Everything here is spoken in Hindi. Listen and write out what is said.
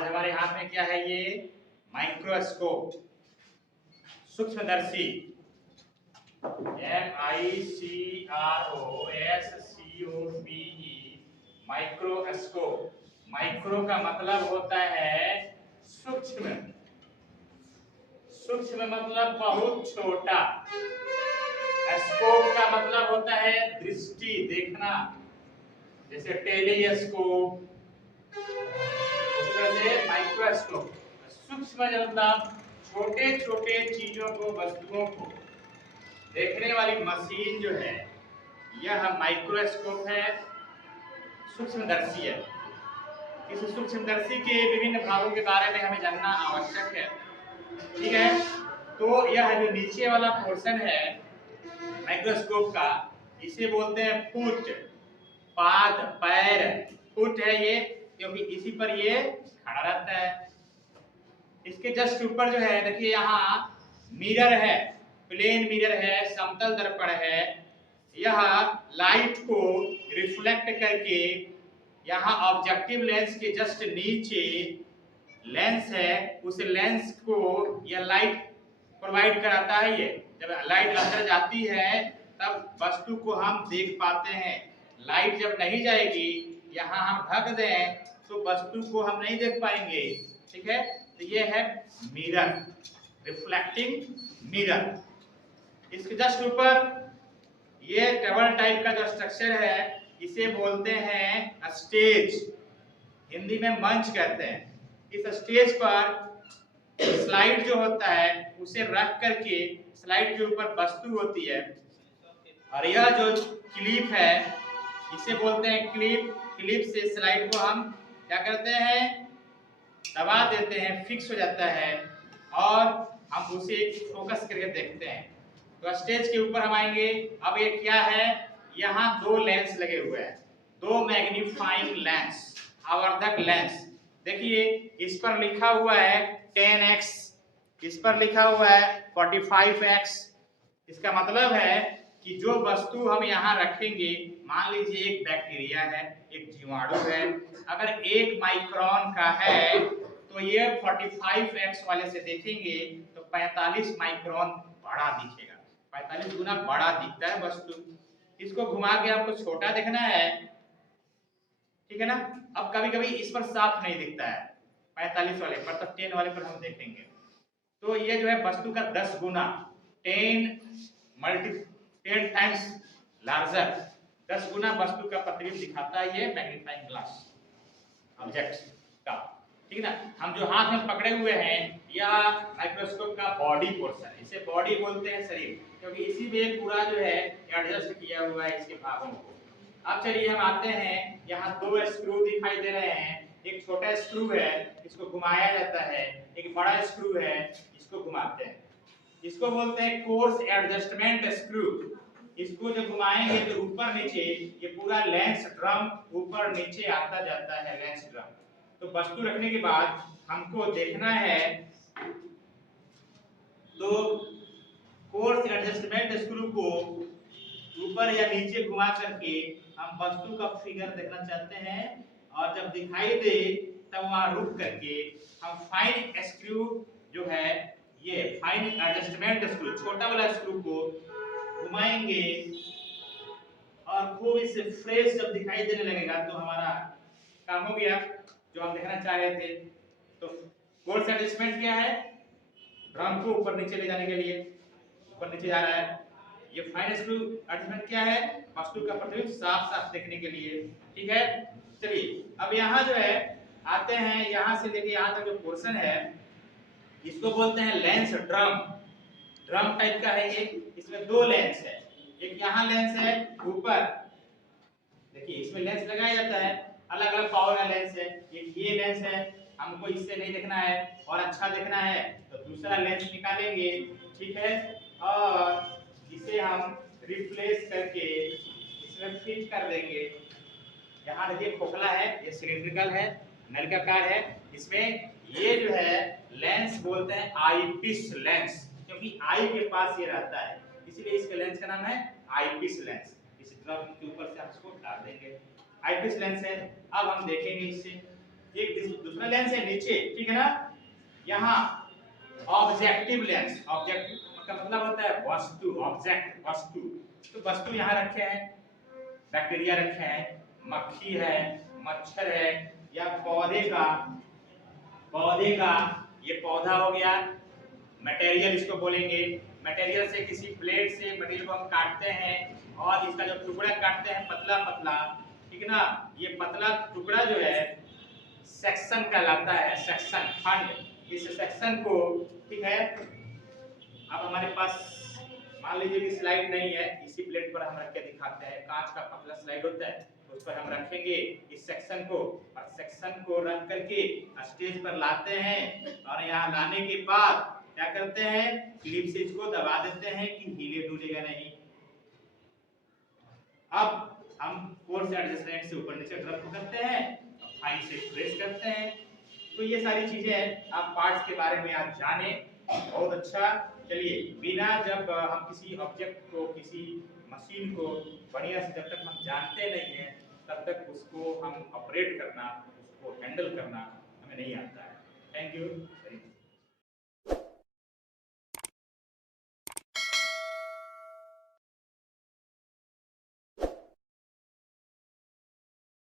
आज हमारे हाथ में क्या है? ये माइक्रोस्कोप, सूक्ष्मदर्शी, MICROSCOPE, माइक्रोस्कोप। माइक्रो का मतलब होता है सूक्ष्म, सूक्ष्म मतलब बहुत छोटा, स्कोप का मतलब होता है दृष्टि, देखना, जैसे टेलीस्कोप, उसी तरह से माइक्रोस्कोप। सूक्ष्म मतलब छोटे छोटे चीजों को, वस्तुओं को देखने वाली मशीन जो है, यह माइक्रोस्कोप है, सूक्ष्मदर्शी है। इस सूक्ष्मदर्शी के विभिन्न भागों के बारे में हमें जानना आवश्यक है, ठीक है। तो यह जो नीचे वाला पोर्शन है माइक्रोस्कोप का, इसे बोलते हैं फुट, पाद, पैर। फुट है ये क्योंकि इसी पर ये खड़ा रहता है। इसके जस्ट ऊपर जो है देखिए, यहाँ मिरर है, प्लेन मिरर है, समतल दर्पण है। यह लाइट को रिफ्लेक्ट करके यहाँ ऑब्जेक्टिव लेंस के जस्ट नीचे लेंस है, उस लेंस को यह लाइट प्रोवाइड कराता है। ये जब लाइट अंदर जाती है तब वस्तु को हम देख पाते हैं। लाइट जब नहीं जाएगी, यहाँ हम ढक दें तो वस्तु को हम नहीं देख पाएंगे, ठीक है। तो ये है मिरर, रिफ्लेक्टिंग मिरर। इसके जस्ट ऊपर ये टेबल टाइप का जो स्ट्रक्चर है, इसे बोलते हैं स्टेज, हिंदी में मंच कहते हैं। इस स्टेज पर स्लाइड जो होता है उसे रख करके स्लाइड के ऊपर वस्तु होती है, और यह जो क्लिप है इसे बोलते हैं क्लिप। क्लिप से स्लाइड को हम क्या करते हैं? दबा देते हैं, फिक्स हो जाता है, और हम उसे फोकस करके देखते हैं। तो स्टेज के ऊपर हम आएंगे। अब ये क्या है? यहाँ दो लेंस लगे हुए हैं, दो मैग्नीफाइंग लेंस, आवर्धक लेंस। देखिए इस पर लिखा हुआ है 10x, इस पर लिखा हुआ है 45x। इसका मतलब है कि जो वस्तु हम यहाँ रखेंगे, मान लीजिए एक बैक्टीरिया है, एक जीवाणु है, अगर 1 माइक्रोन का है तो ये 45x वाले से देखेंगे तो 45 माइक्रोन बड़ा दिखेगा, 45 गुना बड़ा दिखता है वस्तु। इसको घुमा के आपको छोटा देखना है, ठीक है ना। अब कभी कभी इस पर साफ नहीं दिखता है 45 वाले पर, तो 10 वाले पर हम देखेंगे। तो ये जो है वस्तु का 10 गुना, 10 टाइम्स लार्जर, 10 गुना वस्तु का प्रतिबिंब दिखाता है ये मैग्नीफाइंग ग्लास ऑब्जेक्ट का, ठीक है ना। हम जो हाथ में पकड़े हुए हैं यह माइक्रोस्कोप का बॉडी पोर्शन, इसे बॉडी बोलते हैं, शरीर, क्योंकि इसी में पूरा जो है एडजस्ट किया हुआ है इसके भागों को। अब चलिए हम आते हैं, यहाँ दो स्क्रू दिखाई दे रहे हैं। एक छोटा स्क्रू है, इसको घुमाया जाता है, एक बड़ा स्क्रू है, इसको घुमाते हैं। इसको बोलते हैं कोर्स एडजस्टमेंट स्क्रू। इसको जब घुमाएंगे तो ऊपर नीचे ये पूरा लेंस ड्रम ऊपर नीचे आता जाता है, लेंस ड्रम। तो वस्तु रखने के बाद हमको देखना है, तो कोर्स एडजस्टमेंट स्क्रू को ऊपर या नीचे घुमा करके हम वस्तु का फिगर देखना चाहते हैं, और जब दिखाई दे तब वहां रुक करके हम फाइन स्क्रू जो है, ये फाइन एडजस्टमेंट स्क्रू, छोटा वाला स्क्रू को घुमाएंगे, और खूब इसे फ्रेश जब दिखाई देने लगेगा तो हमारा काम हो गया जो हम देखना चाह रहे थे। तो कोर्स एडजस्टमेंट क्या है? ड्रम को ऊपर नीचे ले जाने के लिए, ऊपर नीचे जा रहा है। ये फाइन स्क्रू एडजस्टमेंट क्या है? वस्तु का प्रतिबिंब साफ साफ देखने के लिए, ठीक है। चलिए अब यहाँ जो है आते हैं, यहाँ से लेके यहाँ तक जो पोर्शन है इसको बोलते हैं लेंस ड्रम। ड्रम टाइप का है ये, इसमें दो लेंस है, एक यहाँ लेंस है ऊपर, देखिए इसमें लेंस लगाया जाता है, अलग अलग पावर का लेंस है। एक ये लेंस है, हमको इससे नहीं देखना है और अच्छा देखना है तो दूसरा लेंस निकालेंगे, ठीक है, और इसे हम रिप्लेस करके इसमें फिट कर देंगे। यहाँ देखिए खोखला है, ये सिलिंड्रिकल है, नलिकाकार है। इसमें ये जो है लेंस बोलते हैं आईपीस लेंस, क्योंकि आई के पास ये रहता है, इसीलिए इसके लेंस का नाम है आईपीस लेंस। इस ड्रम के ऊपर से हम इसको डाल देंगे, आईपीस लेंस है। अब हम देखेंगे इससे, एक दूसरा लेंस है नीचे, ठीक है ना। यहाँ ऑब्जेक्टिव लेंस, ऑब्जेक्टिव का मतलब होता है वस्तु, ऑब्जेक्ट वस्तु। तो वस्तु यहाँ रखे हैं, बैक्टीरिया रखे हैं, मक्खी है, मच्छर है, या पौधे का ये पौधा हो गया, मटेरियल इसको बोलेंगे। मटेरियल से किसी प्लेट से मटेरियल को हम काटते हैं और इसका जो टुकड़ा काटते हैं पतला पतला, ठीक है ना, ये पतला टुकड़ा जो है सेक्शन कहलाता है, सेक्शन, खंड। इस सेक्शन को, ठीक है, अब हमारे पास मान लीजिए कि स्लाइड नहीं है, इसी प्लेट पर हम रख के दिखाते हैं, कांच का पतला स्लाइड होता है, तो उस पर हम रखेंगे इस सेक्शन को, और सेक्शन को रख करके स्टेज पर लाते हैं, और यहाँ लाने के बाद क्या करते हैं, क्लिप से इसको दबा देते हैं कि हिले डुलेगा नहीं। अब हम फोर्स एडजस्टमेंट से ऊपर नीचे ड्रम करते हैं, फाइन से प्रेस करते हैं। तो ये सारी चीजें आप पार्ट्स के बारे में आज जाने, बहुत अच्छा। चलिए, बिना जब हम किसी ऑब्जेक्ट को, किसी मशीन को बढ़िया से जब तक हम जानते नहीं हैं, तब तक उसको हम ऑपरेट करना, उसको हैंडल करना हमें नहीं आता है। Thank you.